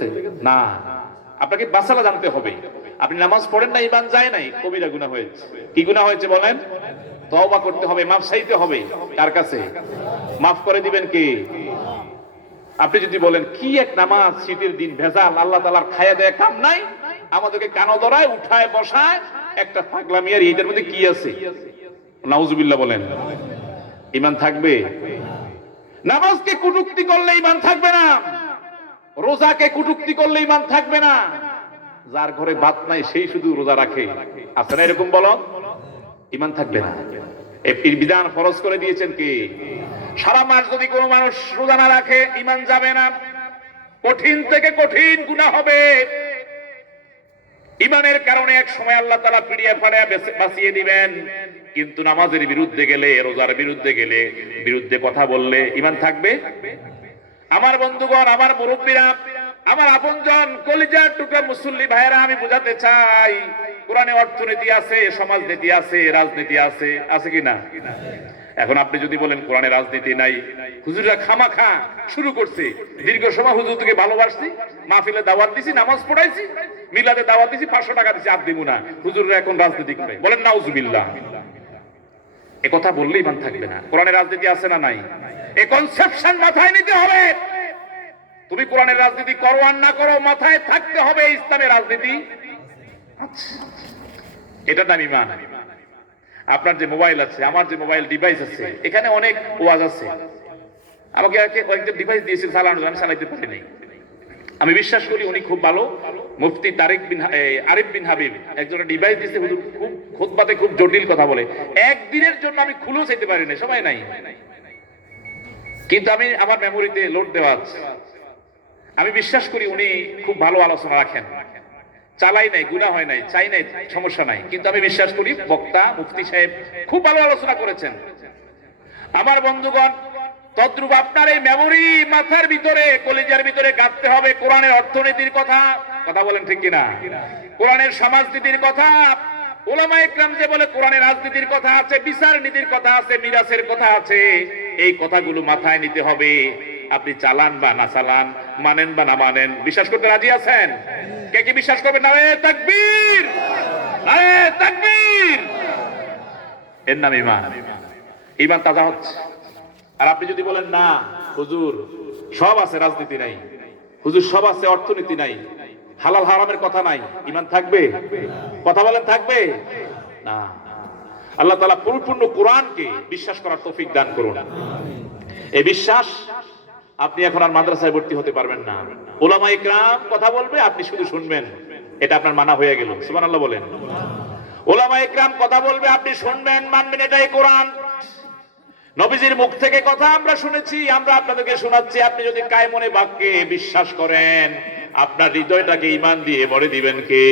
গেছে? না, আপনাকে মাসালা জানতে হবে। আপনি নামাজ পড়েন না, ঈমান যায় নাই, কবিরা গুনাহ হয়েছে। কি গুনাহ হয়েছে বলেন? তওবা করতে হবে, মাফ চাইতে হবে। কার কাছে? মাফ করে দিবেন কে? আপনি যদি বলেন কি এক নামাজ, শীতের দিন, ভেজাল, আল্লাহ তাআলার খায়া দেয়া কাম নাই, আমাদেরকে কানো ধরায় উঠায় বসায়, একটা পাগলামি, আর এইটার মধ্যে কি আছে? নাউজুবিল্লাহ বলেন, ঈমান থাকবে? নামাজকে কটূক্তি করলে ঈমান থাকবে না, রোজাকে কটূক্তি করলে ঈমান থাকবে না। যার ঘরে ভাত নাই সেই শুধু রোজা রাখে, আছে না এরকম? বলো, ঈমান থাকবে না। এই বিধান ফরজ করে দিয়েছেন কে? সারা মাস যদি কোনো মানুষ রোজা না রাখে, ঈমান যাবে না, কঠিন থেকে কঠিন গুনাহ হবে। ঈমানের কারণে এক সময় আল্লাহ তাআলা পিড়িয়া ফাড়িয়া বাঁচিয়ে দিবেন, কিন্তু নামাজের বিরুদ্ধে গেলে, রোজার বিরুদ্ধে গেলে, বিরুদ্ধে কথা বললে ঈমান থাকবে? আমার বন্ধুগণ, আমার মুরব্বীরা, আমার আপনজন, কলিজার টুকরা মুসল্লি ভাইয়েরা, আমি বোঝাতে চাই, কোরআনে অর্থনীতি আছে, সমাজনীতি আছে, রাজনীতি আছে, আছে কি না? এখন আপনি যদি বলেন কোরআনে রাজনীতি নাই, হুজুররা খামাখা শুরু করছে, দীর্ঘ সময় হুজুরকে ভালোবাসছি, মাহফিলে দাওয়াত দিছি, নামাজ পড়াইছি, মিলাদে দাওয়াত দিছি, 500 টাকা দিছি, আর দিব না, হুজুররা এখন রাজনীতি করে। বলেন নাউজুবিল্লাহ। এ কথা বললে ঈমান থাকবে না। কোরআনে রাজনীতি আছে না নাই? এই কনসেপশন মাথায় নিতে হবে। তুমি কোরআনের রাজনীতি করো আর না করো, মাথায় থাকতে হবে ইসলামের রাজনীতি। এটা নাম ঈমান। আপনার যে মোবাইল আছে, আমার যে মোবাইল ডিভাইস আছে, এখানে অনেক ওয়াজ আছে। আমাকে কয়েকটা ডিভাইস দিয়েছিল চালানোর, আমি চালাইতে পারি নাই। আমি বিশ্বাস করি উনি খুব ভালো, মুফতি আরিফ বিন হাবিব একজনের ডিভাইস দিয়েছে, খুব খুতবাতে খুব জটিল কথা বলে, একদিনের জন্য আমি খুলেও চাইতে পারি না, সময় নাই, কিন্তু আমি আমার মেমোরিতে লোড দেওয়া আছে। আমি বিশ্বাস করি উনি খুব ভালো আলোচনা রাখেন, চালাই নাই, গুনাহ হয় নাই, চাই নাই, সমস্যা নাই, কিন্তু আমি বিশ্বাস করি বক্তা মুফতি সাহেব খুব ভালো আলোচনা করেছেন। আমার বন্ধুগণ, তদ্রূপ আপনার এই মেমোরি মাথার ভিতরে, কলিজার ভিতরে গাঁথতে হবে কোরআনের অর্থনীতির কথা। কথা বলেন ঠিক কিনা? কোরআনের সমাজনীতির কথা। উলামা ইকরাম যে বলে কোরআনের রাজনীতির কথা আছে, বিচার নীতির কথা আছে, মিরাসের কথা আছে, এই কথাগুলো মাথায় নিতে হবে। আপনি চালান বা না চালান, মানেন বা না মানেন, বিশ্বাস করতে রাজি আছেন? কে কি বিশ্বাস করবেন? নারে তাকবীর, নারে তাকবীর। এর নাম ঈমান। ঈমান তাজা হচ্ছে। আর আপনি যদি বলেন না হুজুর সব আছে, রাজনীতি নাই, হুজুর সব আছে, অর্থনীতি নাই, হালাল হারামের কথা নাই, ঈমান থাকবে? কথা বলেন, থাকবে না। আল্লাহ তাআলা পরিপূর্ণ কোরআনকে বিশ্বাস করার তৌফিক দান করুন। এই বিশ্বাস, আপনি এখন আর মাদ্রাসায় ভর্তি হতে পারবেন না। উলামা ইকরাম কথা বলবে, আপনি শুধু শুনবেন, এটা আপনার মানা হয়ে গেল। সুবহানাল্লাহ বলেন। উলামা ইকরাম কথা বলবে, আপনি শুনবেন, মানবেন, এটাই কোরআন। নবীজির মুখ থেকে কথা আমরা শুনেছি, আমরা আপনাদেরকে শোনাচ্ছি। আপনি যদি কায়মনে বাক্যে বিশ্বাস করেন, আপনার হৃদয়টাকে ঈমান দিয়ে ভরে দিবেন কে?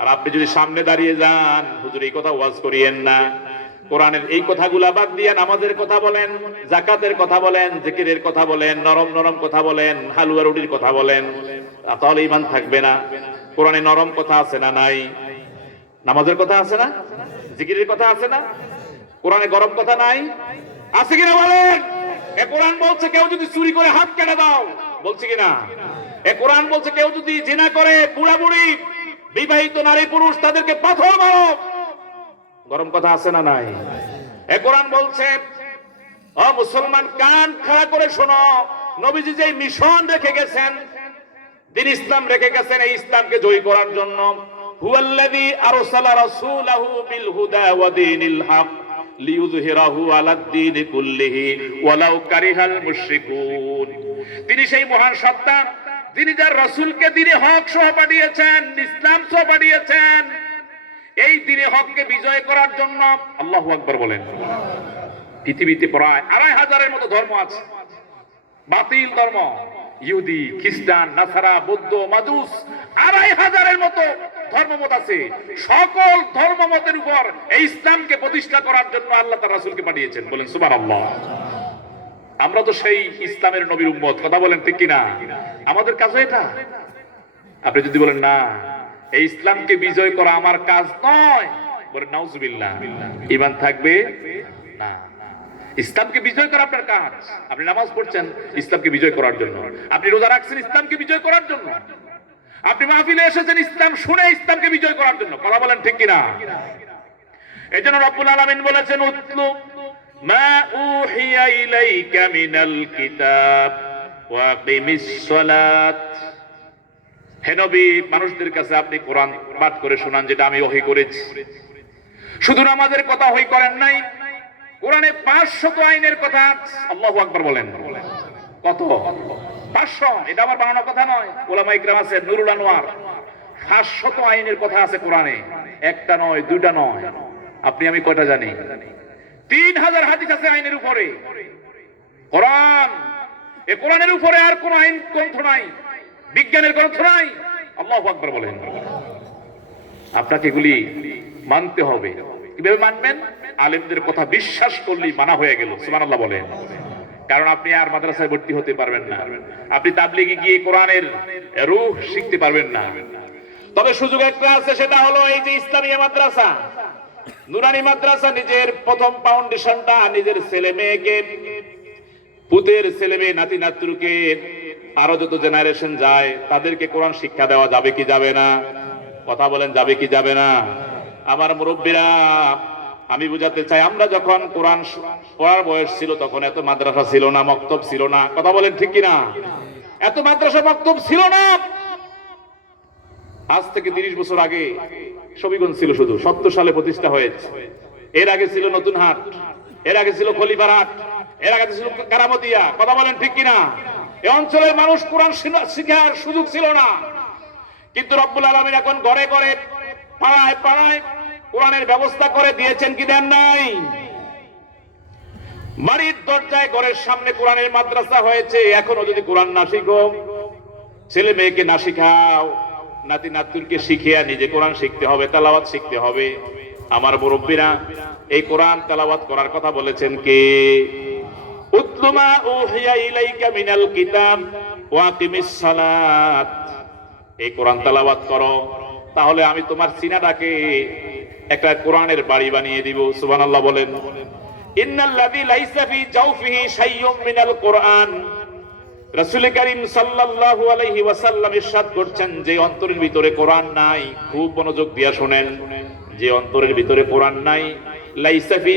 আর আপনি যদি সামনে দাঁড়িয়ে যান, হুজুর এই কথা ওয়াজ করিয়েন না, কোরআনের এই কথাগুলা বাদ দিয়ে নামাজের কথা বলেন, যাকাতের কথা বলেন, জিকিরের কথা বলেন, নরম নরম কথা বলেন, হালুয়া রুটির কথা বলেন, তাহলে ঈমান থাকবে না। কোরআনে নরম কথা আছে না নাই? নামাজের কথা আছে না? জিকিরের কথা আছে না? কোরআনে গরম কথা নাই? আছে কিনা বলেন? এ কোরআন বলছে কেউ যদি চুরি করে হাত কেটে দাও, বলছে কিনা? এ কোরআন বলছে কেউ যদি জিনা করে, বুড়া বুড়ি, বিবাহিত নারী পুরুষ, তাদেরকে পাথর মারো। গরম কথা আছে না নাই? এ কোরআন বলছে, ও মুসলমান কান খাড়া করে শোনো, নবীজি যে মিশন রেখে গেছেন, দ্বীন ইসলাম রেখে গেছেন, এই ইসলামকে জয়ী করার জন্য, হুয়াল্লাযী আরসালা রাসূলাহু বিল হুদা ওয়া দীনিল হক লিইয়ুযহিরাহু আলাদ-দীনি কুল্লিহি ওয়ালাউ কারিহাল মুশরিকুন। তিনি সেই মহান সত্তা, যিনি যার রাসূলকে দ্বীনে হক সহ পাঠিয়েছেন, ইসলাম সহ পাঠিয়েছেন, এই দ্বীনে হককে বিজয় করার জন্য। আল্লাহু আকবার বলেন। পৃথিবীতে প্রায় ২৫০০-এর মতো ধর্ম আছে, বাতিল ধর্ম, ইহুদি, খ্রিস্টান, নাসারা, বৌদ্ধ, মাজুস, ২৫০০-এর মতো ধর্মমত আছে। সকল ধর্মমতের উপর এই ইসলামকে প্রতিষ্ঠা করার জন্য আল্লাহ তার রাসূলকে পাঠিয়েছেন। বলেন সুবহানাল্লাহ। আমরা তো সেই ইসলামের নবীর উম্মত। কথা বলেন ঠিক কিনা? আমাদের কাজ এটা। আপনি যদি বলেন না, এই ইসলামকে বিজয় করা আমার কাজ নয়, বলেন নাউজুবিল্লাহ, ঈমান থাকবে না। ইসলামকে বিজয় করা আপনার কাজ। আপনি নামাজ পড়ছেন ইসলামকে বিজয় করার জন্য, আপনি রোজা রাখছেন ইসলামকে বিজয় করার জন্য, আপনি মাহফিলে এসেছেন ইসলাম শুনে ইসলামকে বিজয় করার জন্য। কথা বলেন ঠিক কিনা? এই জন্য রব্বুল আলামিন বলেছেন, উতলু মা উহিয়া ইলাইকা মিনাল কিতাব ওয়া আকিমিস সালাত। হে নবী, মানুষদের কাছে আপনি কোরআন পাঠ করে শোনান যেটা আমি ওহী করেছি। শুধু নামাজের কথা ওহী করেন নাই, কোরআনে 500 আইনের কথা। আল্লাহু আকবার বলেন। কত? 500। এটা আমার বানানো কথা নয়, উলামা ইকরাম আছে, নুরুল আনোয়ার, 500 আইনের কথা আছে কোরআনে, একটা নয়, দুইটা নয়। আপনি আমি কয়টা জানি? 3000 হাদিস আছে আইনের উপরে। কোরআন, এই কোরআনের উপরে আর কোন আইন গ্রন্থ নাই, বিজ্ঞানের গ্রন্থ নাই। আল্লাহু আকবার বলেন। আপনাকে এগুলি মানতে হবে। কিভাবে মানবেন? আলেমদের কথা বিশ্বাস করলেই মানা হয়ে গেল। সুবহানাল্লাহ বলেন। কারণ আপনি আর মাদ্রাসায় ভর্তি হতে পারবেন না, আপনি তাবলীগে গিয়ে কোরআনের রূহ শিখতে পারবেন না। তবে সুযোগ একটা আছে, সেটা হলো এই যে ইসলামিয়া মাদ্রাসা, নুরানি মাদ্রাসা নিজের প্রথম ফাউন্ডেশনটা নিজের ছেলে মেয়েকে, পুতের ছেলে মেয়ে, নাতি নাতরুকে, আরো যত জেনারেশন যায় তাদেরকে কোরআন শিক্ষা দেওয়া যাবে কি যাবে না? কথা বলেন, যাবে কি যাবে না? আমার মুরব্বীরা, আমি বুঝাতে চাই, আমরা যখন কোরআন পড়ার বয়স ছিল তখন এত মাদ্রাসা ছিল না, মক্তব ছিল না। কথা বলেন ঠিক কিনা? এত মাদ্রাসা মক্তব ছিল না। আজ থেকে 30 বছর আগে সবিগঞ্জ ছিল শুধু, 70 সালে প্রতিষ্ঠা হয়েছে। এর আগে ছিল নতুন হাট, এর আগে ছিল খলিফার হাট, এর আগে ছিল কারামতিয়া। কথা বলেন ঠিক কিনা? এই অঞ্চলের মানুষ কোরআন শিখার সুযোগ ছিল না। কিন্তু রব্বুল আলামিন এখন ঘরে ঘরে, পাড়ায় পাড়ায় কোরআনের ব্যবস্থা করে দিয়েছেন কি দেন নাই? বাড়ির দরজায়, ঘরের সামনে কোরআনের মাদ্রাসা হয়েছে। এখনো যদি কোরআন না শিখো, ছেলে মেয়েকে না শিখাও, নাতি নাতুরকে শিখিয়া নিজে কোরআন শিখতে হবে, তেলাওয়াত শিখতে হবে। আমার মুরব্বীরা, এই কোরআন তেলাওয়াত করার কথা বলেছেন কে? উতলু মা উহিয়া ইলাইকা মিনাল কিতাব ওয়া আকিমিস সালাত। এই কোরআন তেলাওয়াত করো, তাহলে আমি তোমার সিনাটাকে একটা কোরআনের বাড়ি বানিয়ে দিব। সুবহানাল্লাহ বলেন। ইন্নাল্লাযী লাইসা ফি জাওফিহি শাইয়ুম মিনাল কোরআন। রাসূল কারীম সাল্লাল্লাহু আলাইহি ওয়াসাল্লাম ইরশাদ করছেন, যে অন্তরের ভিতরে কোরআন নাই, খুব মনোযোগ দিয়া শুনেন, যে অন্তরের ভিতরে কোরআন নাই, লাইসা ফি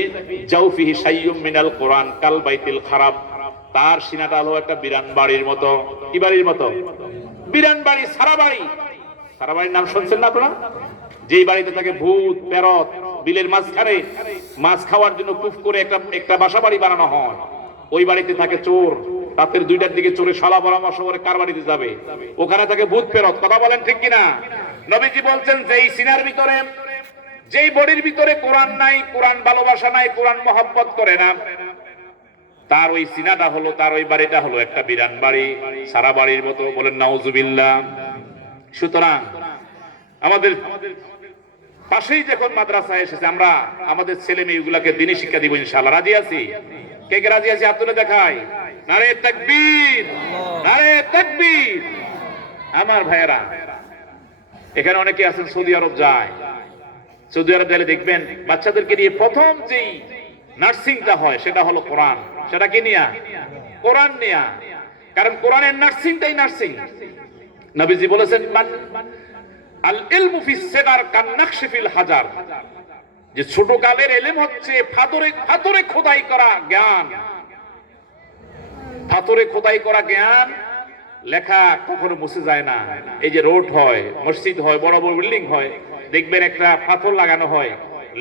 জাওফিহি শাইয়ুম মিনাল কোরআন কাল বাইতিল খারাব। তার সিনাটা হলো একটা বিরান বাড়ির মতো। কি বাড়ির মতো? বিরান বাড়ি, সারা বাড়ি। সারা বাড়ির নাম শুনছেন না আপনারা? যেই বাড়িতে থাকে ভূত পেরত, বিলের মাঝখানে মাছ খাওয়ার জন্য কুফ করে একটা বাসা বাড়ি বানানো হয়, ওই বাড়িতে থাকে চোর। রাতের 2টার দিকে চোরে শালা পরামর্শ করে কার বাড়িতে যাবে, ওখানে থাকে ভূত পেরত। কথা বলেন ঠিক কিনা? নবীজি বলছেন, যেই সিনার ভিতরে, যেই বডির ভিতরে কোরআন নাই, কোরআন ভালোবাসা নাই, কোরআন মহব্বত করে না, তার ওই সিনাটা হলো, তার ওই বাড়িটা হলো একটা বিরান বাড়ি, সারা বাড়ির মতো। বলেন নাউজুবিল্লাহ। সুতরাং আমাদের পাশেই যখন মাদ্রাসা এসেছে, আমরা আমাদের ছেলে মেয়েগুলাকে দ্বীনি শিক্ষা দিব ইনশাআল্লাহ। রাজি আছি? কে কে রাজি আছি? হাত তুলে দেখাই। নারে তাকবীর, নারে তাকবীর। আমার ভাইয়েরা, এখানে অনেকে আছেন সৌদি আরব যায়। সৌদি আরব গেলে দেখবেন বাচ্চাদেরকে নিয়ে প্রথম যেই নার্সিংটা হয় সেটা হলো কোরআন। সেটা কি নিয়া? কোরআন নিয়া। কারণ কোরআনের নার্সিংটাই নার্সিং। নবীজি বলেছেন, আল ইলমু ফিস সিগার কান নাকশি ফিল হাজার। যে ছোট কালের ইলম হচ্ছে পাথরে খোদাই করা জ্ঞান। পাথরে খোদাই করা জ্ঞান, লেখা কখনো মুছে যায় না। এই যে রোড হয়, মসজিদ হয়, বড় বড় বিল্ডিং হয়, দেখবেন একটা পাথর লাগানো হয়,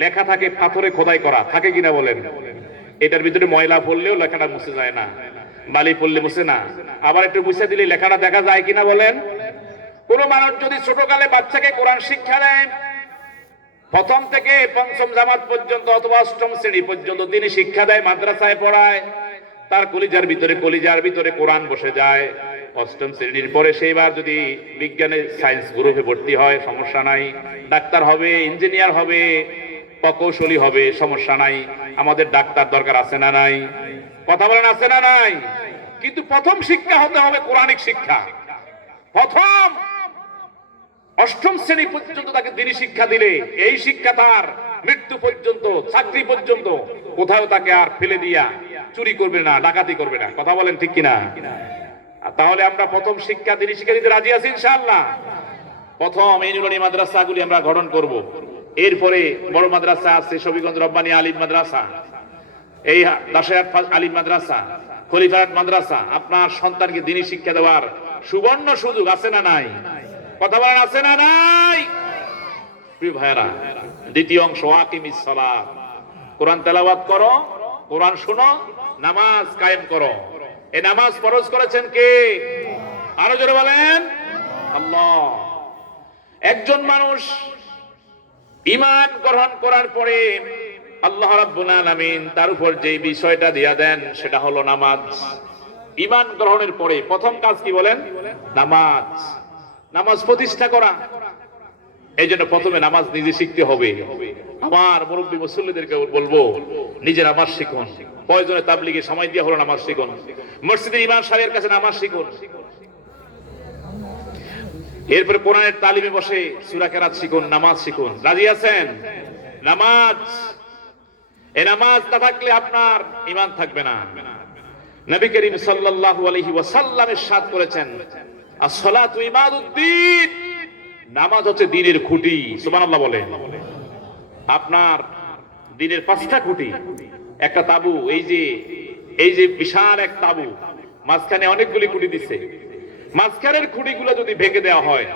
লেখা থাকে পাথরে খোদাই করা। থাকে কিনা বলেন? এটার ভিতরে ময়লা পড়লেও লেখাটা মুছে যায় না, বালি পড়লে মুছে না। আবার একটু মুছে দিলে লেখাটা দেখা যায় কিনা বলেন? কোন মানুষ যদি ছোটকালে বাচ্চাকে কোরআন শিক্ষা দেয়, প্রথম থেকে পঞ্চম জামাত পর্যন্ত অথবা অষ্টম শ্রেণী পর্যন্ত তিনি শিক্ষা দেয়, মাদ্রাসায় পড়ায়, তার কলিজার ভিতরে কোরআন বসে যায়। অষ্টম শ্রেণীর পরে সেইবার যদি বিজ্ঞানে সায়েন্স গ্রুপে ভর্তি হয়, সমস্যা নাই। ডাক্তার হবে, ইঞ্জিনিয়ার হবে, প্রকৌশলী হবে, সমস্যা নাই। আমাদের ডাক্তার দরকার আছে না নাই? কথা বলেন, আছে না নাই? কিন্তু প্রথম শিক্ষা হতে হবে কোরআনিক শিক্ষা। প্রথম অষ্টম শ্রেণী পর্যন্ত তাকে দ্বীনি শিক্ষা দিলে এই শিক্ষা তার মৃত্যু পর্যন্ত, চাকরি পর্যন্ত কোথাও তাকে আর ফেলে দিয়া চুরি করবে না, ডাকাতি করবে না। কথা বলেন ঠিক কিনা? তাহলে আমরা প্রথম শিক্ষা দিনী শিক্ষা দিতে রাজি আছি ইনশাআল্লাহ। প্রথম এই নুরানি মাদ্রাসাগুলি আমরা গঠন করব। এরপরে বড় মাদ্রাসা আছে, শফিগঞ্জ রব্বানী আলিম মাদ্রাসা, এই দাশায়াত আলিম মাদ্রাসা, খলিফাত মাদ্রাসা। আপনার সন্তানকে দিনী শিক্ষা দেওয়ার সুবর্ণ সুযোগ আছে না নাই? কথা বলেন আছে না নাই? প্রিয় ভাইরা, দ্বিতীয় অংশ আকিমিস সালাত, কোরআন তেলাওয়াত করো, কোরআন শুনো, নামাজ কায়েম করো। এই নামাজ ফরজ করেছেন কে? আরো জোরে বলেন আল্লাহ। একজন মানুষ ঈমান গ্রহণ করার পরে আল্লাহ রাব্বুল আলামিন তার উপর যে বিষয়টা দিয়া দেন সেটা হলো নামাজ। ঈমান গ্রহণের পরে প্রথম কাজ কি বলেন? নামাজ। নামাজ প্রতিষ্ঠা করা। এই জন্য প্রথমে নামাজ নিজে শিখতে হবে। আমার মুরব্বী মুসল্লিদেরকে বলবো, নিজে নামাজ শিখুন। প্রয়োজনে তাবলীগে সময় দিয়ে হলো নামাজ শিখুন। মসজিদের ইমাম সাহেবের কাছে নামাজ শিখুন। এরপরে কোরআনের তালিমে বসে সূরা কেরাত শিখুন, নামাজ শিখুন। রাজি আছেন? নামাজ, এই নামাজ না থাকলে আপনার ঈমান থাকবে না। নবী করিম সাল্লাল্লাহু আলাইহি ওয়াসাল্লাম ইরশাদ করেছেন, আস-সালাতু ইমাদুদ্দিন, নামাজ হচ্ছে দ্বীনের খুঁটি। সুবহানাল্লাহ বলেন। আপনার দ্বীনের পাঁচটা খুঁটি। একটা তাবু, এই যে বিশাল এক তাবু, মাঝখানে অনেকগুলি খুঁটি দিচ্ছে। মাঝখানের খুঁটিগুলো যদি ভেঙে দেওয়া হয়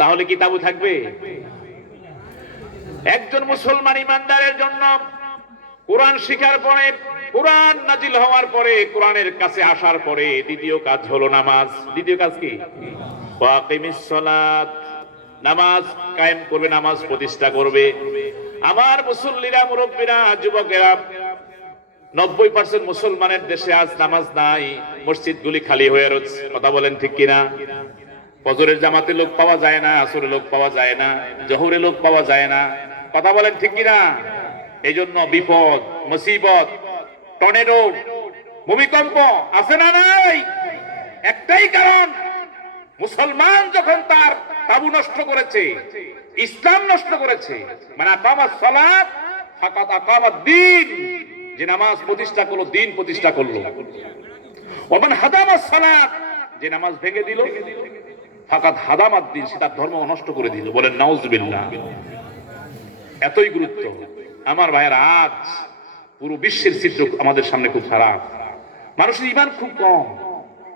তাহলে কি তাবু থাকবে? একজন মুসলমান ইমানদারের জন্য কোরআন শিখার পরে, কোরআন নাজিল হওয়ার পরে, কোরআনের কাছে আসার পরে দ্বিতীয় কাজ হলো নামাজ। দ্বিতীয় কাজ কি? ওয়াকিমিস সালাত, নামাজ কায়েম করবে, নামাজ প্রতিষ্ঠা করবে। আমার মুসল্লিরা, মুরব্বীরা, যুবকেরা, 90% মুসলমানের দেশে আজ নামাজ নাই, মসজিদগুলি খালি হয়ে রয়েছে। কথা বলেন ঠিক কিনা? ফজরের জামাতে লোক পাওয়া যায় না, আসরে লোক পাওয়া যায় না, জোহরে লোক পাওয়া যায় না। কথা বলেন ঠিক কিনা? এই জন্য বিপদ, মুসিবত, টর্নেডো, ভূমিকম্প আছে না নাই? একটাই কারণ, মুসলমান যখন তার তাবু নষ্ট করেছে, ইসলাম নষ্ট করেছে। মানে আকামাস সালাত ফাকাত আকামাদ দ্বীন, যে নামাজ প্রতিষ্ঠা করলো, দ্বীন প্রতিষ্ঠা করলো। ওমান হাদামাস সালাত, যে নামাজ ভেঙে দিল, ফাকাত হাদামাদ দ্বীন, সে তার ধর্ম নষ্ট করে দিল। বলেন নাউজুবিল্লাহ। এতই গুরুত্ব। আমার ভাইয়েরা, আজ পুরো বিশ্বের চিত্র আমাদের সামনে খুব খারাপ। মানুষের ঈমান খুব কম।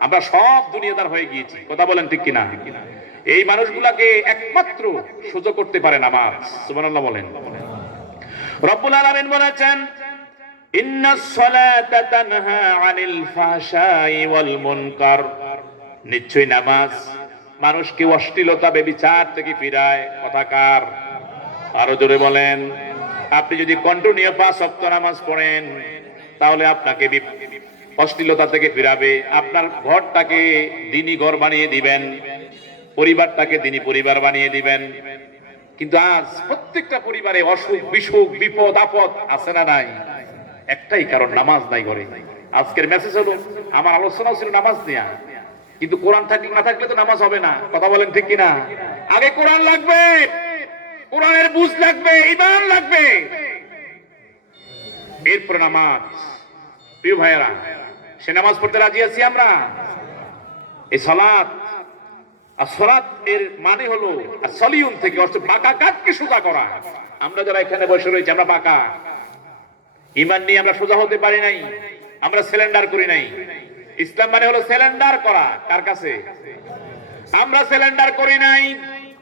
আমরা সব দুনিয়াদার হয়ে গিয়েছি। কথা বলেন ঠিক কিনা? এই মানুষগুলাকে একমাত্র সুযোগ করতে পারে নামাজ। সুবহানাল্লাহ বলেন। রব্বুল আলামিন বলেছেন, ইন্নাস সালাতা তানহা আনিল ফাহশাই ওয়াল মুনকার, নিশ্চয়ই নামাজ মানুষকে অশ্লীলতা, ব্যভিচার থেকে ফিরায়। কথাকার আরো জোরে বলেন। আপনি যদি কন্টিনিউ 5 ওয়াক্ত নামাজ পড়েন তাহলে আপনাকে অশ্লীলতা থেকে ফিরাবে। আপনার ঘরটাকে দ্বীনি ঘর বানিয়ে দিবেন, পরিবারটাকে দ্বীনি পরিবার বানিয়ে দিবেন। কিন্তু আজ প্রত্যেকটা পরিবারে অসুখ, বিসুখ, বিপদ, আপদ আছে না নাই? একটাই কারণ, নামাজ নাই ঘরে। আজকের মেসেজ হলো, আমার আলোচনা ছিল নামাজ নিয়ে, কিন্তু কোরআন থাকলে না থাকলে তো নামাজ হবে না। কথা বলেন ঠিক কিনা? আগে কোরআন লাগবে, কোরআনের বুঝ লাগবে, ঈমান লাগবে, এরপর নামাজ। প্রিয় ভাইয়েরা, সে নামাজ পড়তে রাজি আছি আমরা। এই সালাত, আর সালাত এর মানে হলো সলিউন থেকে, অর্থাৎ বাঁকা কাঠকে সোজা করা। আমরা যারা এখানে বসে রয়েছি, আমরা বাঁকা ঈমান নিয়ে আমরা সোজা হতে পারি নাই, আমরা সিলিন্ডার করি নাই। ইসলাম মানে হলো সিলিন্ডার করা। কার কাছে? আমরা সিলিন্ডার করি নাই।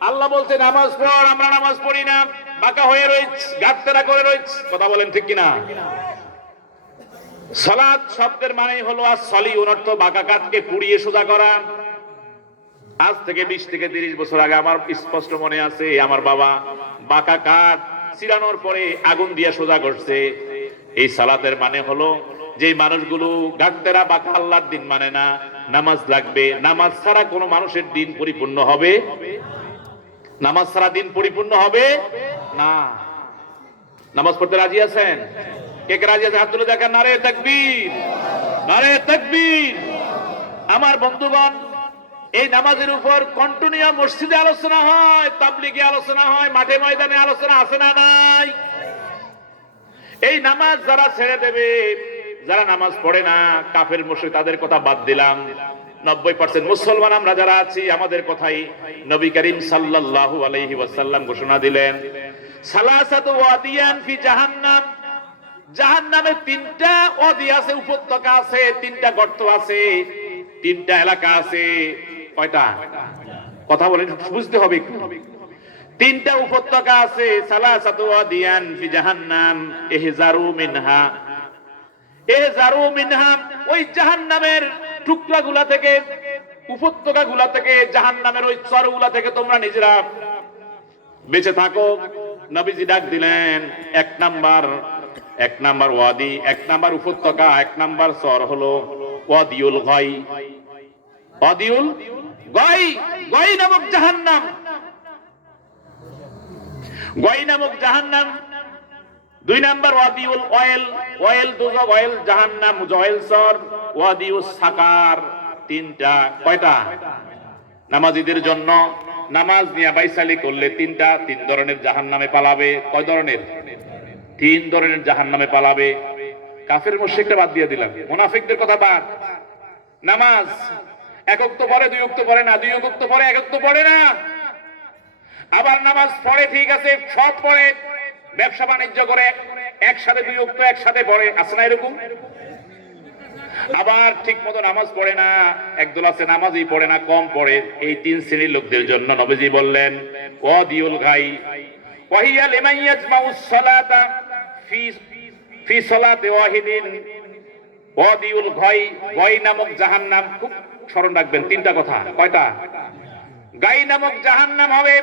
আল্লাহ বলছে নামাজ পড়, আমরা নামাজ পড়ি না, বাঁকা হয়ে রয়েছে, গাঁটতেরা করে রয়েছে। কথা বলেন ঠিক কিনা? সালাত শব্দের মানে হলো as-সালিউন, অর্থ বাঁকা কাঠকে কুড়িয়ে সোজা করা। আজ থেকে 20 থেকে 30 বছর আগে আমার স্পষ্ট মনে আছে, আমার বাবা বাঁকা কাঠ চিরানোর পরে আগুন দিয়ে সোজা করছে। এই সালাতের মানে হলো, যে মানুষগুলো গাঁটতেরা, বাঁকা, আল্লাহর দিন মানে না, নামাজ লাগবে। নামাজ ছাড়া কোনো মানুষের দিন পরিপূর্ণ হবে? নামাজ ছাড়া দিন পরিপূর্ণ হবে না। নামাজ পড়তে রাজি আছেন? কে কে রাজি আছেন? হাত তুলে দেখেন। নারে তাকবীর, নারে তাকবীর। আমার বন্ধুগণ, এই নামাজের উপর কন্টিনিউ মসজিদে আলোচনা হয়, তাবলীগে আলোচনা হয়, মাঠে ময়দানে আলোচনা আছে না নাই? এই নামাজ যারা ছেড়ে দেবে, যারা নামাজ পড়ে না কাফের মুশরিক তাদের কথা বাদ দিলাম, 90% মুসলমান আমরা যারা আছি আমাদের কথাই নবী করিম সাল্লাল্লাহু আলাইহি ওয়াসাল্লাম ঘোষণা দিলেন, সালাসাতু ওয়াদিয়ান ফি জাহান্নাম, জাহান্নামে তিনটা ওয়াদি আছে, উপত্যকা আছে, তিনটা গর্ত আছে, তিনটা এলাকা আছে। কয়টা? কথা বলেন, বুঝতে হবে একটু। তিনটা উপত্যকা আছে, সালাসাতু ওয়াদিয়ান ফি জাহান্নাম ইহজারু মিনহা, ইহজারু মিনহা, ওই জাহান্নামের টুকরাগুলা থেকে, উপত্যকাগুলা থেকে, জাহান্নামের ওই চরগুলা থেকে তোমরা নিজেরা বেঁচে থাকো। নবীজি ডাক দিলেন, এক নাম্বার ওয়াদি, এক নাম্বার উপত্যকা, এক নাম্বার চর হলো ওয়াদিউল গাই, ওয়াদিউল গাই, গাই নামক জাহান্নাম, গাই নামক জাহান্নাম। দুই নাম্বার ওয়াদিউল অয়েল, অয়েল দুজক, অয়েল জাহান্নাম, অয়েল চর, ওয়াদিউস সাকার। তিনটা। কয়টা? নামাজীদের জন্য নামাজ নিয়ে বাইসালি করলে তিন ধরনের জাহান্নামে পালাবে। কয় ধরনের? 3 ধরনের জাহান্নামে পালাবে। কাফের মুশরিকটা বাদ দিয়ে দিলাম, মুনাফিকদের কথা বাদ। নামাজ এক ওয়াক্ত পড়ে, 2 ওয়াক্ত পড়ে না, 2 ওয়াক্ত পড়ে, 1 ওয়াক্ত পড়ে না। আবার নামাজ পড়ে ঠিক আছে, সব পড়ে, ব্যবসা বাণিজ্য করে একসাথে 2 ওয়াক্ত একসাথে পড়ে, আছে না এরকম? আবার ঠিক মতো নামাজ পড়ে না, একদল আছে নামাজই পড়ে না, কম পড়ে। এই 3 শ্রেণীর লোকদের জন্য নবীজি বললেন ওয়াদিউল গাই, ওয়াহিয়া লিমান ইয়াজমাউস সালাতা ফি সালাতি ওয়াহিদিন, ওয়াদিউল গাই, গাই নামক জাহান্নাম। খুব স্মরণ রাখবেন 3টা কথা। কয়টা? গাই নামক জাহান্নাম হবে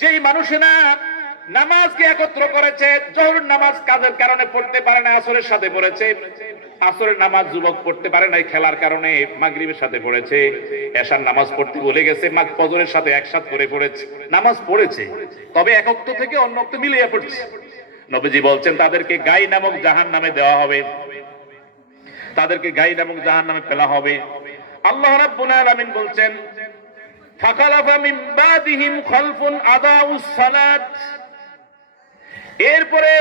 যেই মানুষেরা নামাজকে একত্র করেছে, জোহর নামাজ কাজের কারণে পড়তে পারে না, আসরের সাথে পড়েছে, আসরের নামাজ যুবক পড়তে পারে নাই খেলার কারণে, মাগরিবের সাথে পড়েছে, এশার নামাজ পড়তে ভুলে গেছে, ফজরের সাথে একসাথে করে পড়েছে, নামাজ পড়েছে, তবে এক ওয়াক্ত থেকে অন্য ওয়াক্ত মিলিয়ে পড়ছে। নবীজি বলছেন তাদেরকে গাই নামক জাহান্নামে দেওয়া হবে, তাদেরকে গাই নামক জাহান্নামে ফেলা হবে। আল্লাহ রাব্বুল আলামিন বলছেন ফাখালাফা মিন বাদিহিম খালফুন আদাউস সালাত, এরপরে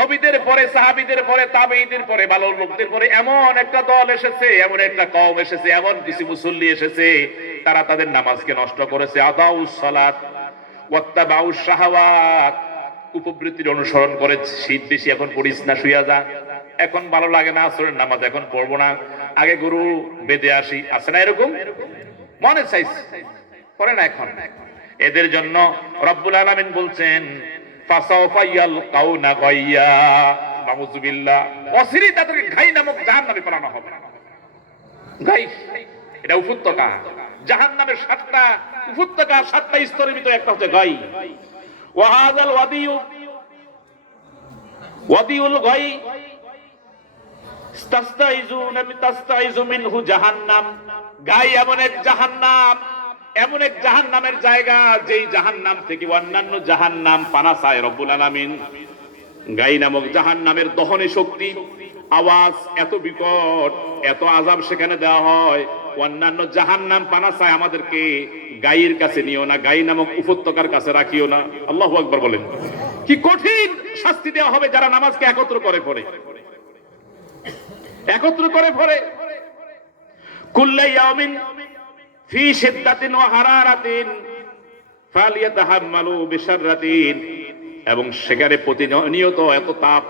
নবীদের পরে, সাহাবীদের পরে, তাবেঈদের পরে, ভালো লোকদের পরে এমন একটা দল এসেছে, এমন একটা কওম এসেছে, এমন কিছু মুসল্লি এসেছে, তারা তাদের নামাজকে নষ্ট করেছে। আদাউস সালাত ওয়াত্তাবাউস শাহাওয়াত, উপবৃত্তির অনুসরণ করে, শীত বেশি এখন পড়িস না, শুইয়া যা, এখন ভালো লাগে না আসরের নামাজ এখন পড়বো না, আগে গরু বেঁধে আসি, আছে না এরকম? মনে চাইছে, করে না এখন। এদের জন্য রব্বুল আলামিন বলছেন ফাসাওফা ইয়ালকাউনা গাইয়া, নাউযুবিল্লাহ, অচিরেই তাদেরকে গাই নামক জাহান্নামে পালানো হবে। গাই এটা উপত্যকা, জাহান্নামের 7টা উপত্যকা, 7টা স্তরের ভিতরে একটা হচ্ছে গাই। ওয়া হাযাল ওয়াদিউল গাই তাস্তাইজু মিনহু জাহান্নাম, গাই এমন এক জাহান্নাম, এমন এক জাহান্নামের জায়গা যেই জাহান্নাম থেকে অন্যান্য জাহান্নাম পানা চায় রব্বুল আলামিন। গাই নামক জাহান্নামের দহনে শক্তি, আওয়াজ এত বিকট, এত আযাব সেখানে দেওয়া হয়, অন্যান্য জাহান্নাম পানা চায় আমাদেরকে গাইয়ের কাছে নিও না, গাই নামক উপত্যকার কাছে রাখিও না। আল্লাহু আকবার বলেন। কি কঠিন শাস্তি দেওয়া হবে যারা নামাজকে একত্র করে পড়ে, একত্র করে পড়ে। কুল্লা ইয়াউমিন ফি শিদ্দাতিন ওয়া হারারাতিন ফালিয়াতাহাম্মালু বিশাররাতিন, এবং সেখানে প্রতিনিয়ত এত তাপ,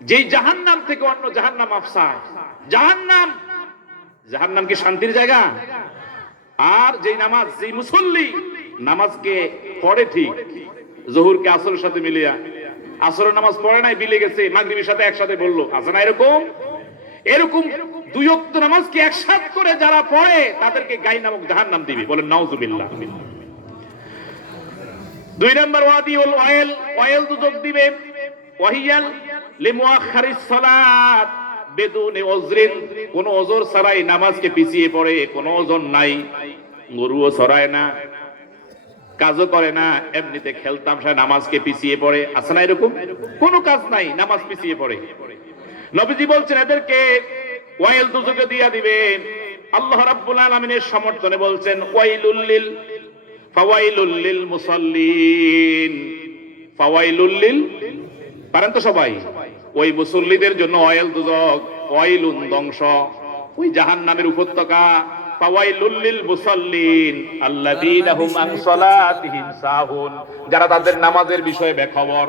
যেই জাহান্নাম থেকে অন্য জাহান্নাম আফসা। জাহান্নাম কি শান্তির জায়গা? আর যেই নামাজ, যেই মুসল্লি নামাজকে পড়ে ঠিক, জোহরকে আসরের সাথে মিলিয়া, আসরের নামাজ পড়ে নাই, বিলে গেছে, মাগরিবের সাথে একসাথে বললো, আছে না এরকম? এরকম 2 ওয়াক্ত নামাজকে একসাথে করে যারা পড়ে তাদেরকে গাই নামক জাহান্নাম দিবে, বলেন নাউযুবিল্লাহ। 2 নম্বর ওয়াদিউল অয়েল, অয়েল দুজক দিবে। ওয়াহিয়াল লিমুআখারিস সালাত বিদুনি উযরিন, কোন ওজর ছাড়াই নামাজকে পিছিয়ে পড়ে, কোন ওজন নাই, গরুও ছড়ায় না, কাজও করে না, এমনিতে খেলতামশা নামাজকে পিছিয়ে পড়ে, আছে না এরকম? কোনো কাজ নাই, নামাজ পিছিয়ে পড়ে। নবীজি বলছেন এদেরকে ওয়াইল দুজকে দিয়া দিবে। আল্লাহ রাব্বুল আলামিনের সমর্থনে বলছেন ফাওয়াইলুল লিল মুসাল্লিন, ফাওয়াইলুল লিল, পারেন তো সবাই? ওই মুসল্লিদের জন্য অয়েল দুজক, ওয়াইলুন ধ্বংস, ওই জাহান্নামের উপত্যকা। ফাওয়াইলুল লিল মুসাল্লিন আল্লাযীনা হুম আন সালাতিহিম সাহুন, যারা তাদের নামাজের বিষয়ে বেখবর।